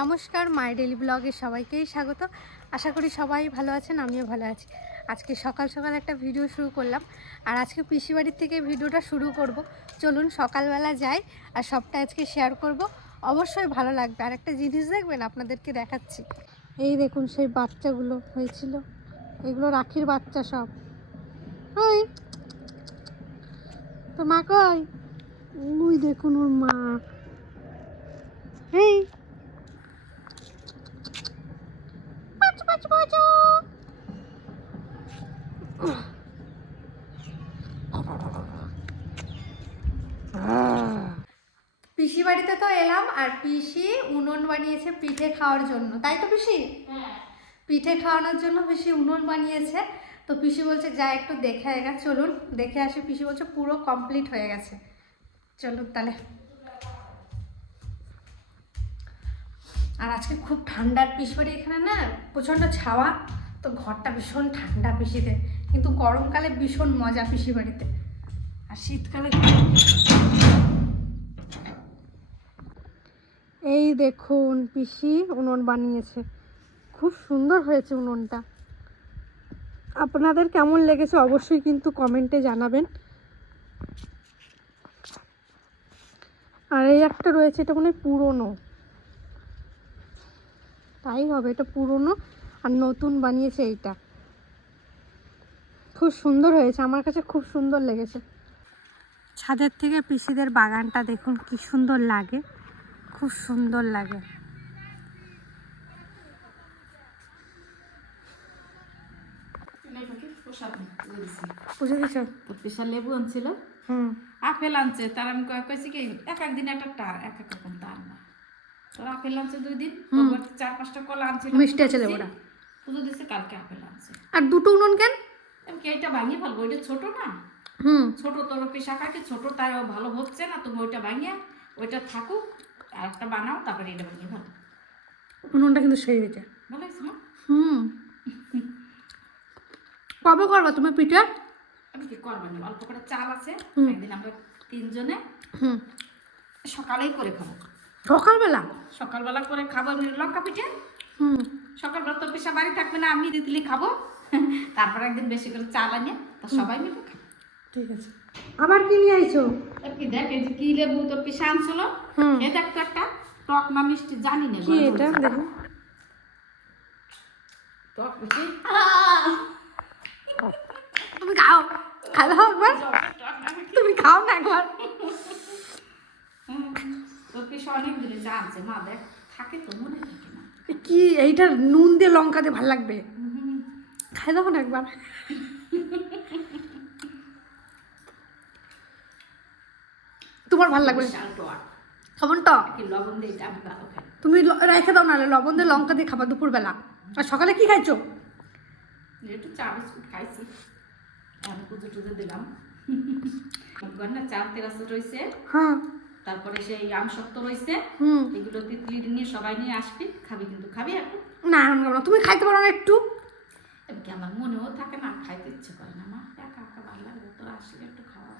নমস্কার, মাই ডেলি ব্লগে সবাইকেই স্বাগত। আশা করি সবাই ভালো আছেন, আমিও ভালো আছি। আজকে সকাল সকাল একটা ভিডিও শুরু করলাম। আর আজকে পিসি বাড়ির থেকে ভিডিওটা শুরু করব। চলুন সকালবেলা যাই আর সবটা আজকে শেয়ার করব। অবশ্যই ভালো লাগবে। আর একটা জিনিস দেখবেন, আপনাদেরকে দেখাচ্ছি। এই দেখুন সেই বাচ্চাগুলো হয়েছিল। এগুলো রাখির বাচ্চা সব। ওই। তো মা কই? ওই দেখুন ওর মা। এই। পিসি বাড়িতে তো এলাম আর পিসি উনুন বানিয়েছে পিঠে খাওয়ার জন্য। তাই তো পিসি? পিঠে খাওয়ানোর জন্য পিসি উনুন বানিয়েছে। তো পিসি বলছে যা একটু দেখে আয়গা চলুন। দেখে আসি পিসি বলছে পুরো কমপ্লিট হয়ে গেছে। চলুন তাহলে। আর আজকে খুব ঠান্ডার পিসবাড়ি এখানে না, প্রচণ্ড ছাওয়া, তো ঘরটা ভীষণ ঠান্ডা পিসিতে, কিন্তু গরমকালে ভীষণ মজা পিসি বাড়িতে। আর শীতকালে এই দেখুন পিসি উনুন বানিয়েছে। খুব সুন্দর হয়েছে উনুনটা। আপনাদের কেমন লেগেছে অবশ্যই কিন্তু কমেন্টে জানাবেন। আর এই একটা রয়েছে, এটা মনে হয় পুরনো। তাই হবে এটা পুরনো আর নতুন বানিয়েছে এইটা। খুব সুন্দর হয়েছে আমার কাছে খুব সুন্দর লেগেছে। ছাদের থেকে পিসিদের বাগানটা দেখুন কি সুন্দর লাগে খুব সুন্দর লাগে। লেবু আনছিল। হুম। আপেল আনছে তার আমি কয়ে- কইছি কি এক একদিন একটা টার এক এক রকম তোর আপেল আনছে দুই দিন। চার পাঁচটা কলা আনছিল মিষ্টি আছে লেবুটা। পুজো দিছে কালকে আপেল আনছে। আর দুটো উনুন কেন? ভাঙিয়ে ফেলব ছোট না। হুম। ছোট তোর পিসা কাকে ছোট তার ভালো হচ্ছে না তুমি ওইটা ভাঙিয়ে ওইটা থাকুক আর একটা বানাও তারপরে এটা ভাঙিয়ে ফেলো উনুনটা কিন্তু সেই হয়েছে। ভালো হয়েছে না? হুম। কবে করবা তুমি পিঠে? আমি কি করব না অল্প করে চাল আছে একদিন আমরা তিনজনে হুম। সকালেই করে খাব। সকালবেলা? সকালবেলা করে খাব এমনি লঙ্কা পিঠে। হুম। সকালবেলা তো পেশা বাড়ি থাকবে না আমি দিদিলি খাব। তারপর একদিন বেশি করে চাল আনিয়ে তা সবাই মিলে খাব। ঠিক আছে। আবার কি নিয়ে আইছো? কি দেখ এই যে কি লেবু তোর পেশা আনছিল এ দেখ তো একটা। টক না মিষ্টি জানি না কি এটা? দেখুন টক মিষ্টি? তুমি খাও। হোক একবার। তুমি খাও না একবার। হুম। অনেক দিনে যা মা দেখ থাকে তো মনে থাকে না। কি এইটা নুন দিয়ে লঙ্কা দিয়ে ভালো লাগবে? খাই দেখো না একবার। তোমার ভালো লাগবে? বিশাল টক। লবণ দিয়ে তুমি রেখে দাও নাহলে লবণ দিয়ে লঙ্কা দিয়ে খাবা দুপুরবেলা। আর সকালে কি খাইছো? একটু চা বিস্কুট খাইছি। আমি পুজো টুজো দিলাম। ঘর না চাল তেরাস রয়েছে হ্যাঁ। তারপরে সেই আম শক্ত রয়েছে হুম। এগুলো তিতলি নিয়ে সবাই নিয়ে আসবি খাবি কিন্তু খাবি এখন। না না। তুমি খাইতে পারো না একটু। এমনকি আমার মনেও থাকে না খাইতে ইচ্ছে করে না। মা একা একা ভালো লাগবে তোর আসলে একটু খাওয়া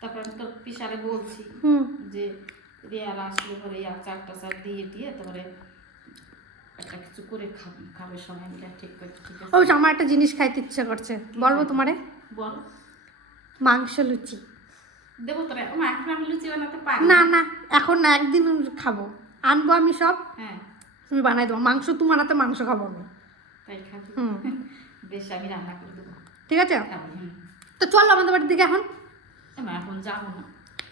তারপর আমি তোর পিসারে বলছি হুম। যে রিয়াল আসলে পরে আর চারটা চার দিয়ে দিয়ে তারপরে একটা কিছু করে খাবি। খাবে সময় মিলে ঠিক করে ঠিক আছে? ও আমার একটা জিনিস খাইতে ইচ্ছে করছে। বলব তোমারে? বল। মাংস লুচি। দেবো তোরা। ও এখন আমি লুচি বানাতে পারি না না। এখন না একদিন খাব। আনব আমি সব। হ্যাঁ। তুমি বানাই দেবো মাংস তোমার হাতে মাংস খাব আমি। তাই খাবি। হুম। বেশ আমি রান্না করে দেবো। ঠিক আছে? তো চলো আমাদের বাড়ির দিকে এখন। এখন যাব না।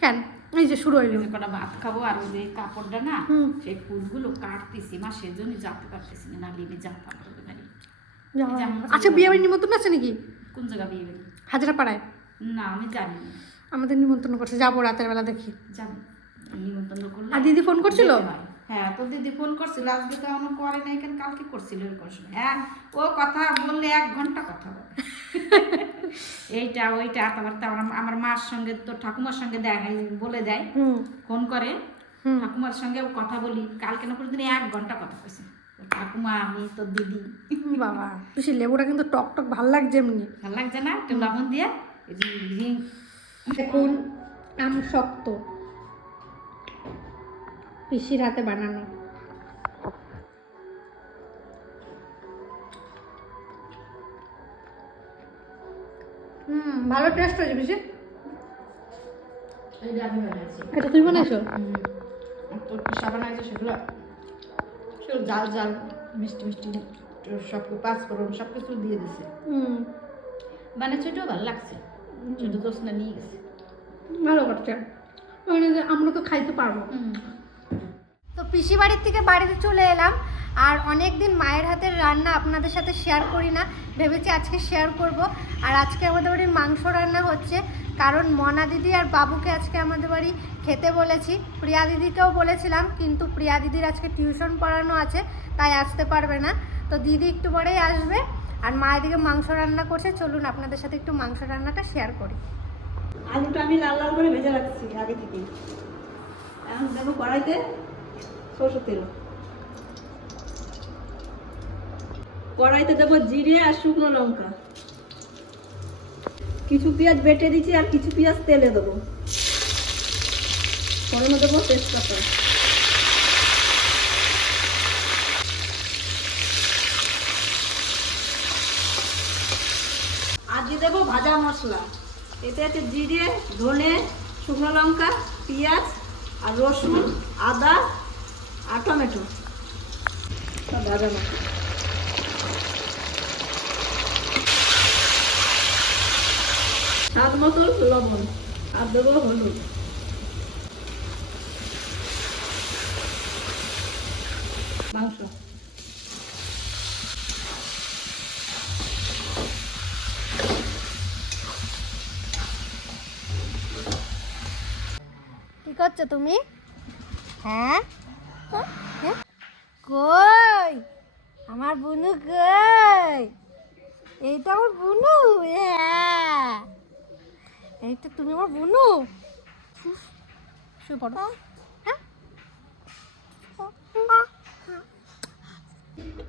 কেন? এই যে শুরু হইল। কটা ভাত খাব আর ওই কাপড়টা না। সেই ফুলগুলো কাটতেছি। মা সেজন্য যেতে পারতেছি না না লিবি যেতাম তোদের বাড়ি যাও। এই যে আমার আচ্ছা বিয়ে বাড়ির নিমন্ত্রণ আছে নাকি? কোন জায়গা বিয়ে বাড়ি? হাজারা পাড়ায় না আমি জানি না। আমাদের নিমন্ত্রণ করছে যাব রাতের বেলা দেখি। নিমন্ত্রণ করলে আর দিদি ফোন করছিল? হ্যাঁ। দিদি ফোন করছিল আজকে তো আমার করে নাই কেন কালকে করছিল এরকম সময়। হ্যাঁ ও কথা বললে এক ঘণ্টা কথা বলে। এইটা ওইটা কথাবার্তা আমার আমার মার সঙ্গে তোর ঠাকুমার সঙ্গে দেখাই বলে দেয়। ফোন করে ঠাকুমার সঙ্গে কথা বলি কালকে না করে দিন এক ঘণ্টা কথা কইছে। ঠাকুমা আমি তোর দিদি। বাবা লেবুটা কিন্তু টক টক ভালো লাগছে এমনি। ভালো লাগছে না? একটু লবণ দিয়ে এখন আম শক্ত। পিসির হাতে বানানো। হুম ভালো টেস্ট হয়েছে পিসি। এটা তুমি বানাইছো? তোর পিসা বানাইছো সেগুলো? সেগুলো জাল জাল মিষ্টি মিষ্টি সব পাঁচফোড়ন সব কিছু দিয়ে দিছে। হুম। মানে ছোটো ভালো লাগছে। ছোটো দোষ না নিয়ে গেছে। ভালো করছে। মানে আমরা তো খাইতে পারব। তো পিসি বাড়ির থেকে বাড়িতে চলে এলাম। আর অনেক দিন মায়ের হাতের রান্না আপনাদের সাথে শেয়ার করি না। ভেবেছি আজকে শেয়ার করব। আর আজকে আমাদের বাড়ির মাংস রান্না হচ্ছে। কারণ মনা দিদি আর বাবুকে আজকে আমাদের বাড়ি খেতে বলেছি। প্রিয়া দিদিকেও বলেছিলাম, কিন্তু প্রিয়া দিদির আজকে টিউশন পড়ানো আছে, তাই আসতে পারবে না। তো দিদি একটু পরেই আসবে। আর মা এদিকে মাংস রান্না করছে। চলুন আপনাদের সাথে একটু মাংস রান্নাটা শেয়ার করি। আলুটা আমি লাল লাল করে ভেজে রাখছি আগে থেকে এখন দেবো কড়াইতে সরষের তেল। কড়াইতে দেবো জিরে আর শুকনো লঙ্কা। কিছু পেঁয়াজ বেটে দিচ্ছি আর কিছু পেঁয়াজ তেলে দেবো। ফোড়নে দেবো তেজপাতা। আর দিয়ে দেবো ভাজা মশলা। এতে আছে জিরে, ধনে, শুকনো লঙ্কা, পেঁয়াজ আর রসুন, আদা আর টমেটো। স্বাদ মতো লবণ আর দেবো হলুদ মাংস কি করছ তুমি? হ্যাঁ? হ্যাঁ? কই? আমার বুনু কই? এই তো আমার বুনু হ্যাঁ। এই তো তুমি আমার বুনু। শুয়ে পড়ো। হ্যাঁ?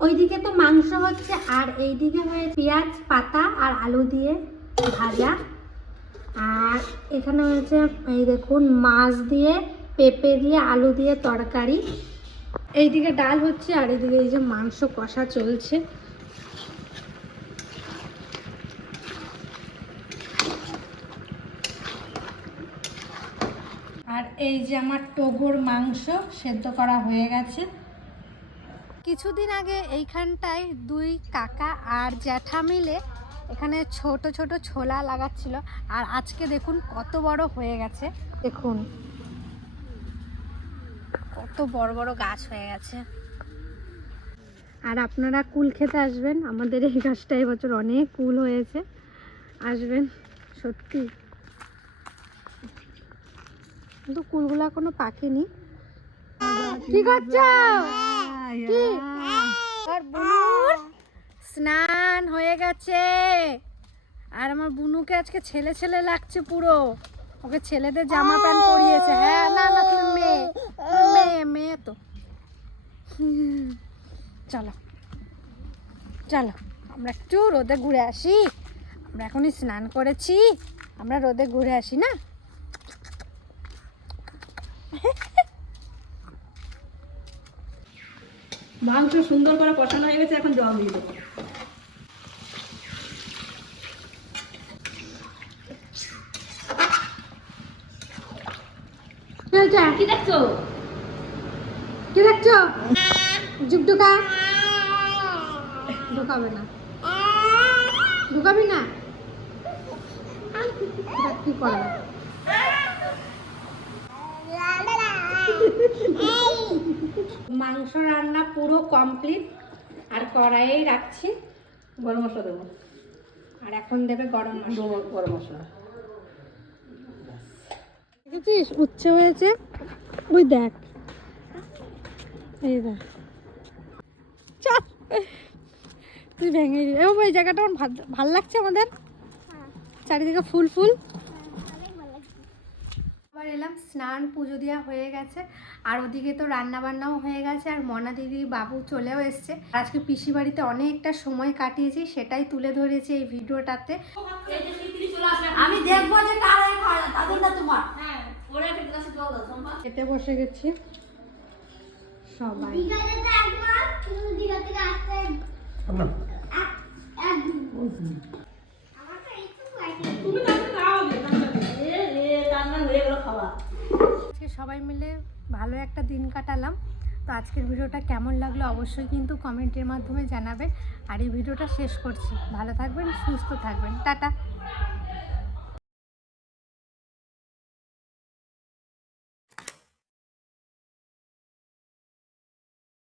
ওইদিকে তো মাংস হচ্ছে আর এইদিকে হয়ে পেঁয়াজ পাতা আর আলু দিয়ে ভাজা। আর এখানে হয়েছে, এই দেখুন, মাছ দিয়ে, পেঁপে দিয়ে, আলু দিয়ে তরকারি। এইদিকে ডাল হচ্ছে আর এইদিকে এই যে মাংস কষা চলছে। আর এই যে আমার টগর মাংস সেদ্ধ করা হয়ে গেছে। কিছুদিন আগে এইখানটায় দুই কাকা আর জ্যাঠা মিলে এখানে ছোট ছোট ছোলা লাগাচ্ছিল। আর আজকে দেখুন কত বড় হয়ে গেছে। দেখুন। কত বড় বড় গাছ হয়ে গেছে। আর আপনারা কুল খেতে আসবেন। আমাদের এই গাছটা এবছর অনেক কুল হয়েছে। আসবেন সত্যি। কিন্তু কুলগুলা কোনো পাকেনি। কি করছ? কি? আর বুনুর স্নান হয়ে গেছে। আর আমার বুনুকে আজকে ছেলে ছেলে লাগছে পুরো। ওকে ছেলেদের জামা প্যান্ট পরিয়েছে। হ্যাঁ না না, তুমি মেয়ে। মেয়ে মেয়ে তো। চলো। চলো, আমরা একটু রোদে ঘুরে আসি। আমরা এখনই স্নান করেছি। আমরা রোদে ঘুরে আসি, না? মাংস সুন্দর করে কষানো হয়ে গেছে, এখন জল দিয়ে দেবো। হয়েছে? কি দেখছ? কি দেখছ? ঢুকা। ঢুকাবে না। ঢুকাবি না? কি করে। মাংস রান্না পুরো কমপ্লিট আর কড়াইয়েই রাখছি গরম মশলা দেবো। আর এখন দেবে গরম মশলা। গরম মশলা। দেখেছিস? উচ্ছে হয়েছে। ওই দেখ। এই দেখ। চাপ। তুই ভেঙে দিবি। ও ওই জায়গাটা আমার ভাল- ভালো লাগছে আমাদের? চারিদিকে ফুল ফুল। আবার এলাম স্নান পুজো দেওয়া হয়ে গেছে। আর ওদিকে তো রান্না বান্নাও হয়ে গেছে আর মনা দিদি বাবু চলেও এসছে। আজকে পিসি বাড়িতে অনেকটা সময় কাটিয়েছি সেটাই তুলে ধরেছি এই ভিডিওটাতে। আমি দেখব যে কার খাওয়া না তোমার। খেতে বসে গেছি সবাই। সবাই মিলে ভালো একটা দিন কাটালাম। তো আজকের ভিডিওটা কেমন লাগল অবশ্যই কিন্তু কমেন্টের মাধ্যমে জানাবে। আর এই ভিডিওটা শেষ করছি। ভালো থাকবেন সুস্থ থাকবেন। টাটা।